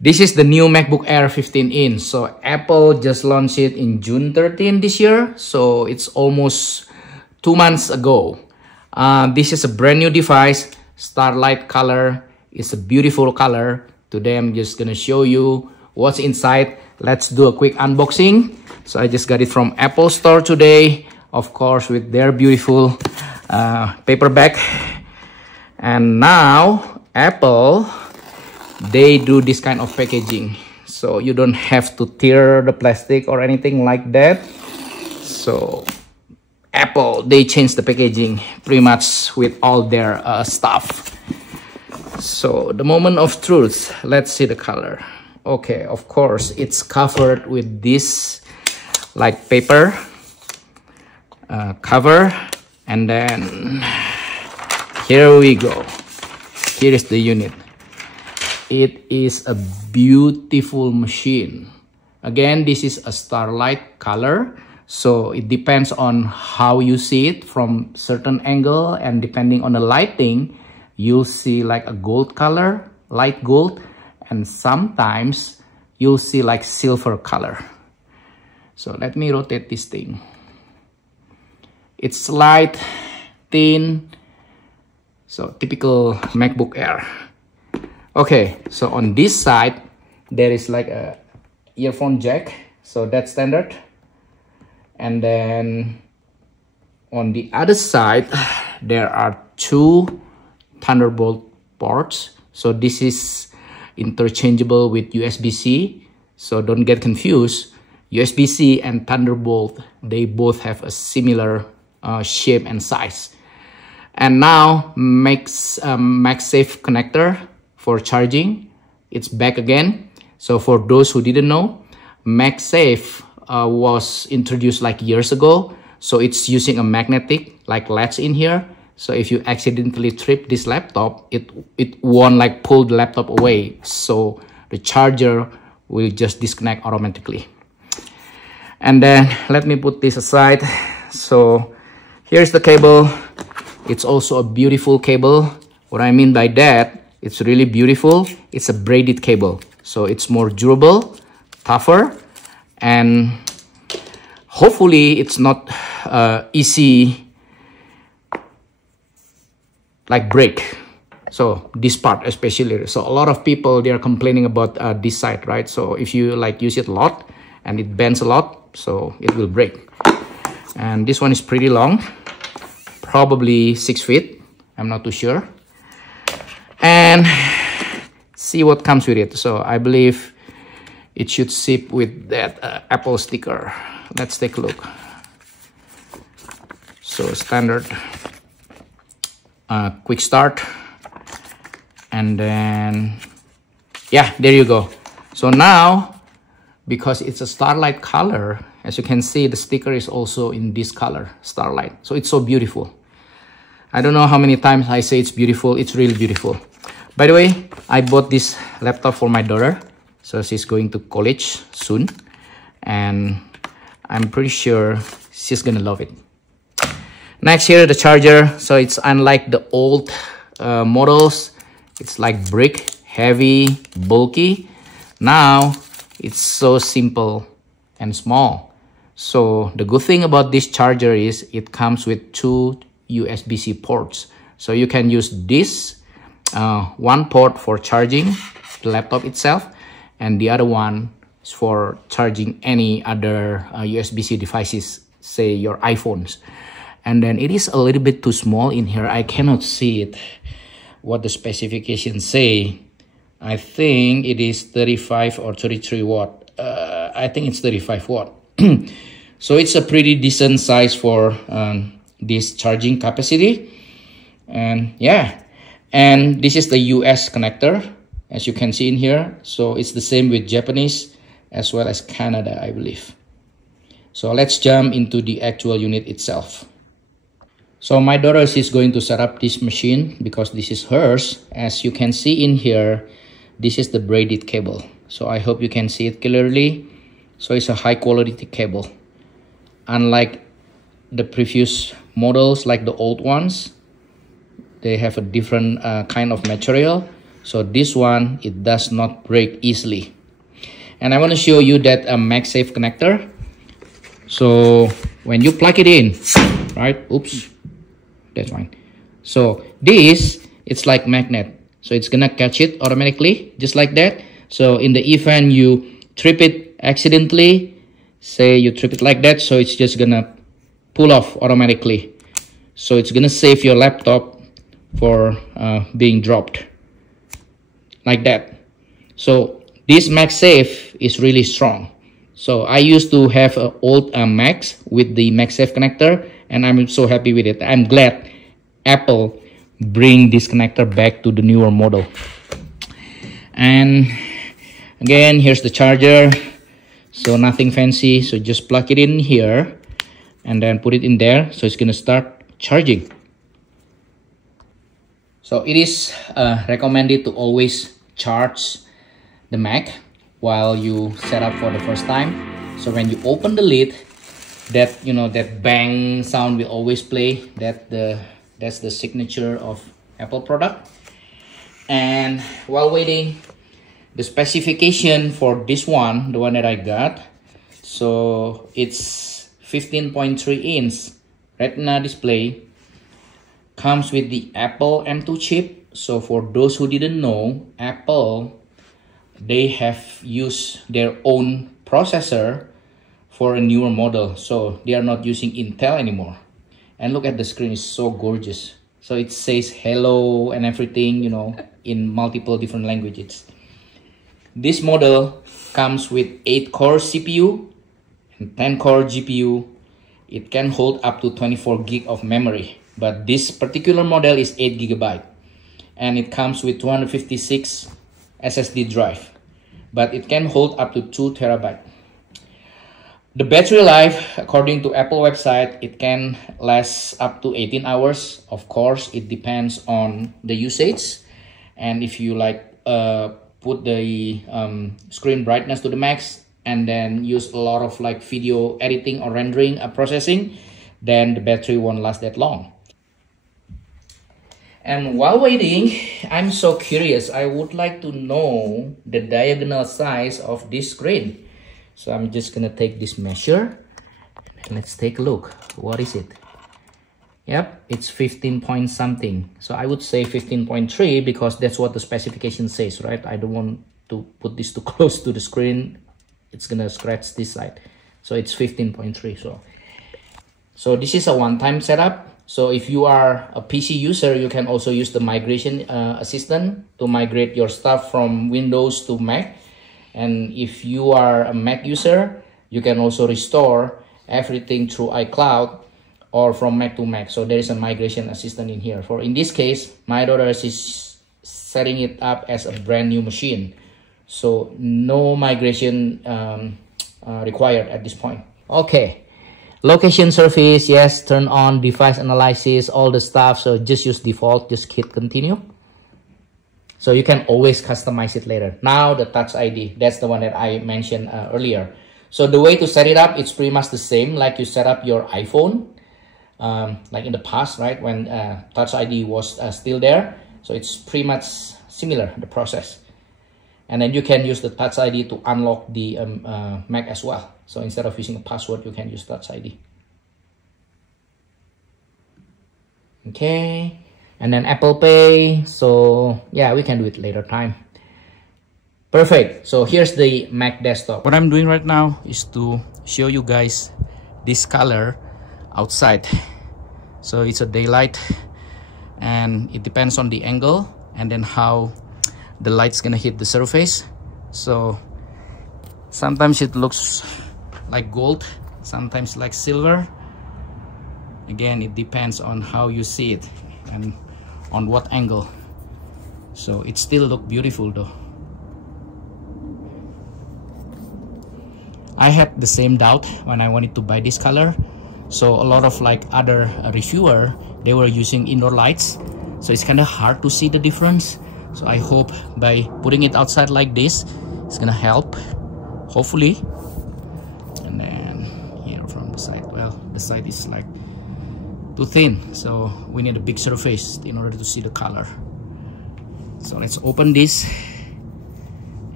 This is the new MacBook Air 15-inch. So Apple just launched it in June 13 this year. So it's almost 2 months ago. This is a brand new device. Starlight color. It's a beautiful color. Today I'm just gonna show you what's inside. Let's do a quick unboxing. So I just got it from Apple Store today. Of course, with their beautiful paperback. And now Apple, they do this kind of packaging, so you don't have to tear the plastic or anything like that. So Apple, they changed the packaging pretty much with all their stuff. So the moment of truth, let's see the color. Okay, of course it's covered with this like paper cover, and then here we go. Here is the unit. It is a beautiful machine. Again, this is a Starlight color, so it depends on how you see it from certain angle, and depending on the lighting, you'll see like a gold color, light gold, and sometimes you'll see like silver color. So let me rotate this thing. It's light, thin, so typical MacBook Air. Okay, so on this side there is like a earphone jack, so that's standard. And then on the other side there are two Thunderbolt ports, so this is interchangeable with USB-C, so don't get confused. USB-C and Thunderbolt, they both have a similar shape and size. And now MagSafe connector for charging, it's back again. So for those who didn't know, MagSafe was introduced like years ago. So it's using a magnetic like latch in here. So if you accidentally trip this laptop, it won't like pull the laptop away. So the charger will just disconnect automatically. And then let me put this aside. So here's the cable. It's also a beautiful cable. What I mean by that, it's really beautiful. It's a braided cable, so it's more durable, tougher, and hopefully it's not easy like break. So this part especially, so a lot of people, they are complaining about this side, right? So if you like use it a lot and it bends a lot, so it will break. And this one is pretty long, probably 6 feet, I'm not too sure. And see what comes with it. So I believe it should ship with that Apple sticker. Let's take a look. So standard quick start, and then yeah, there you go. So now, because it's a Starlight color, as you can see, the sticker is also in this color, Starlight. So it's so beautiful. I don't know how many times I say it's beautiful. It's really beautiful. By the way, I bought this laptop for my daughter. So she's going to college soon. And I'm pretty sure she's gonna love it. Next, here the charger. So it's unlike the old models. It's like brick, heavy, bulky. Now, it's so simple and small. So the good thing about this charger is it comes with two USB-C ports. So you can use this one port for charging the laptop itself, and the other one is for charging any other USB-C devices, say your iPhones. And then it is a little bit too small in here. I cannot see it, what the specifications say. I think it is 35 or 33 watt. I think it's 35 watt. So it's a pretty decent size for this charging capacity. And yeah, and this is the US connector, as you can see in here. So it's the same with Japanese as well as Canada, I believe. So let's jump into the actual unit itself. So my daughter is going to set up this machine because this is hers. As you can see in here, this is the braided cable. So I hope you can see it clearly. So it's a high quality cable. Unlike the previous models, like the old ones, they have a different kind of material. So this one, it does not break easily. And I want to show you that MagSafe connector. So when you plug it in, right? Oops, that's fine. So this, it's like magnet. So it's gonna catch it automatically, just like that. So in the event you trip it accidentally, say you trip it like that, so it's just gonna pull off automatically. So it's gonna save your laptop for being dropped like that. So this MagSafe is really strong. So I used to have an old Macs with the MagSafe connector, and I'm so happy with it. I'm glad Apple bring this connector back to the newer model. And again, here's the charger. So nothing fancy, so just plug it in here and then put it in there, so it's gonna start charging. So it is recommended to always charge the Mac while you set up for the first time. So when you open the lid, that that bang sound will always play. That's the signature of Apple product. And while waiting, the specification for this one, the one that I got, so it's 15.3 inch Retina display, comes with the Apple M2 chip. So for those who didn't know, Apple, they have used their own processor for a newer model, so they are not using Intel anymore. And look at the screen, it's so gorgeous. So it says hello and everything, in multiple different languages. This model comes with 8-core CPU and 10-core GPU. It can hold up to 24 gig of memory, but this particular model is 8 GB, and it comes with 256 SSD drive, but it can hold up to 2 TB. The battery life, according to Apple website, it can last up to 18 hours. Of course, it depends on the usage, and if you put the screen brightness to the max and then use a lot of video editing or rendering processing, then the battery won't last that long. And while waiting, I'm so curious. I would like to know the diagonal size of this screen. So I'm just gonna take this measure and let's take a look. What is it? Yep, it's 15 point something. So I would say 15.3 because that's what the specification says, right? I don't want to put this too close to the screen. It's gonna scratch this side. So it's 15.3. So this is a one-time setup. So if you are a PC user, you can also use the migration assistant to migrate your stuff from Windows to Mac. And if you are a Mac user, you can also restore everything through iCloud or from Mac to Mac. So there is a migration assistant in here. In this case, my daughter is setting it up as a brand new machine. So no migration required at this point. Okay, location service, yes, turn on device analysis, all the stuff. So just use default, just hit continue. So you can always customize it later. Now the Touch ID, that's the one that I mentioned earlier. So the way to set it up, it's pretty much the same like you set up your iPhone, like in the past, right? When Touch ID was still there. So it's pretty much similar, the process. And then you can use the Touch ID to unlock the Mac as well. So instead of using a password, you can use Touch ID. Okay. And then Apple Pay, so yeah, we can do it later time. Perfect. So here's the Mac desktop. What I'm doing right now is to show you guys this color outside. So it's a daylight, and it depends on the angle and then how the light's gonna hit the surface. So sometimes it looks like gold, sometimes like silver. Again, it depends on how you see it and on what angle. So it still look beautiful though. I had the same doubt when I wanted to buy this color. So a lot of other reviewer, they were using indoor lights, so it's kind of hard to see the difference. So I hope by putting it outside like this, it's gonna help, hopefully. And then here from the side, well, the side is too thin, so we need a big surface in order to see the color. So let's open this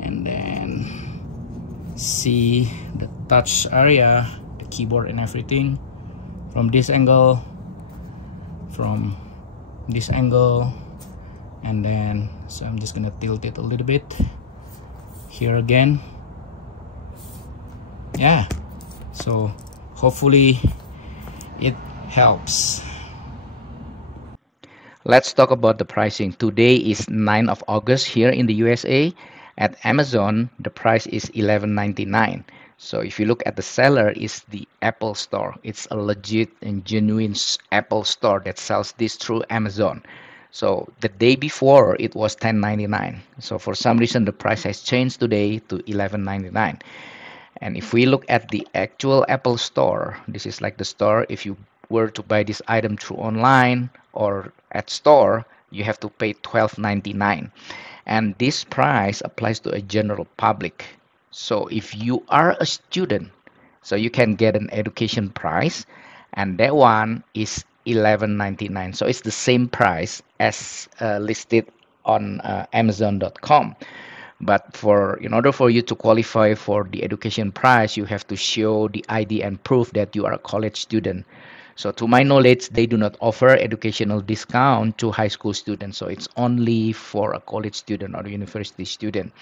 and then see the touch area, the keyboard and everything from this angle, and then so I'm just gonna tilt it a little bit here again. Yeah, so hopefully it helps. Let's talk about the pricing. Today is 9th of August here in the USA. At Amazon, the price is $11.99. So if you look at the seller, is the Apple store. It's a legit and genuine Apple store that sells this through Amazon. So the day before it was $10.99. So for some reason the price has changed today to $11.99. And if we look at the actual Apple store, this is like the store. If you were to buy this item through online or at store, you have to pay $12.99. And this price applies to a general public. So if you are a student, so you can get an education price, and that one is $11.99. So it's the same price as listed on Amazon.com. But in order for you to qualify for the education price, you have to show the ID and proof that you are a college student. So to my knowledge, they do not offer educational discount to high school students. So it's only for a college student or university student.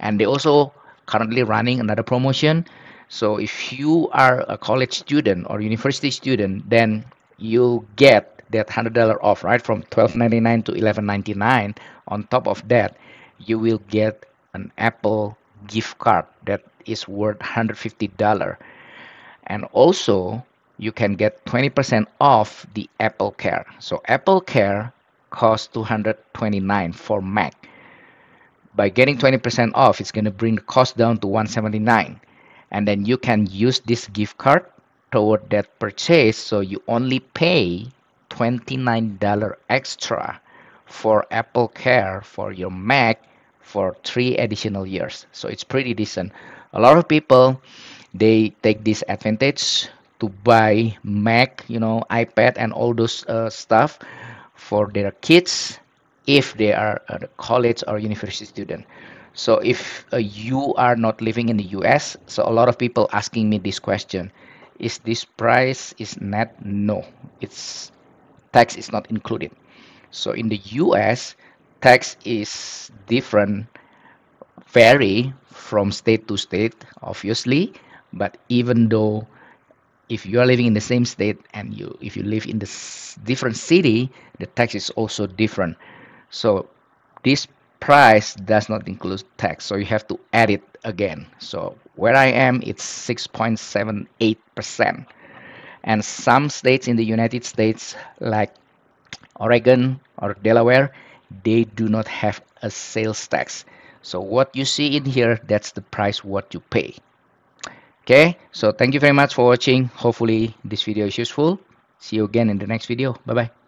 And they also currently running another promotion. So if you are a college student or university student, then you get that $100 off, right? From $12.99 to $11.99. On top of that, you will get an Apple gift card that is worth $150. And also you can get 20% off the Apple Care. So Apple Care costs $229 for Mac. By getting 20% off, it's going to bring the cost down to $179. And then you can use this gift card toward that purchase, so you only pay $29 extra for Apple Care for your Mac for 3 additional years. So it's pretty decent. A lot of people, they take this advantage to buy Mac, iPad and all those stuff for their kids if they are a college or university student. So if you are not living in the US, so a lot of people asking me this question: is this price is net? No, it's tax is not included. So in the US, tax is different, vary from state to state, obviously. But even though if you are living in the same state and if you live in the different city, the tax is also different. So this price does not include tax, so you have to add it again. So where I am, it's 6.78%. And some states in the United States, like Oregon or Delaware, they do not have a sales tax. So what you see in here, that's the price what you pay. Okay, so thank you very much for watching. Hopefully this video is useful. See you again in the next video. Bye bye.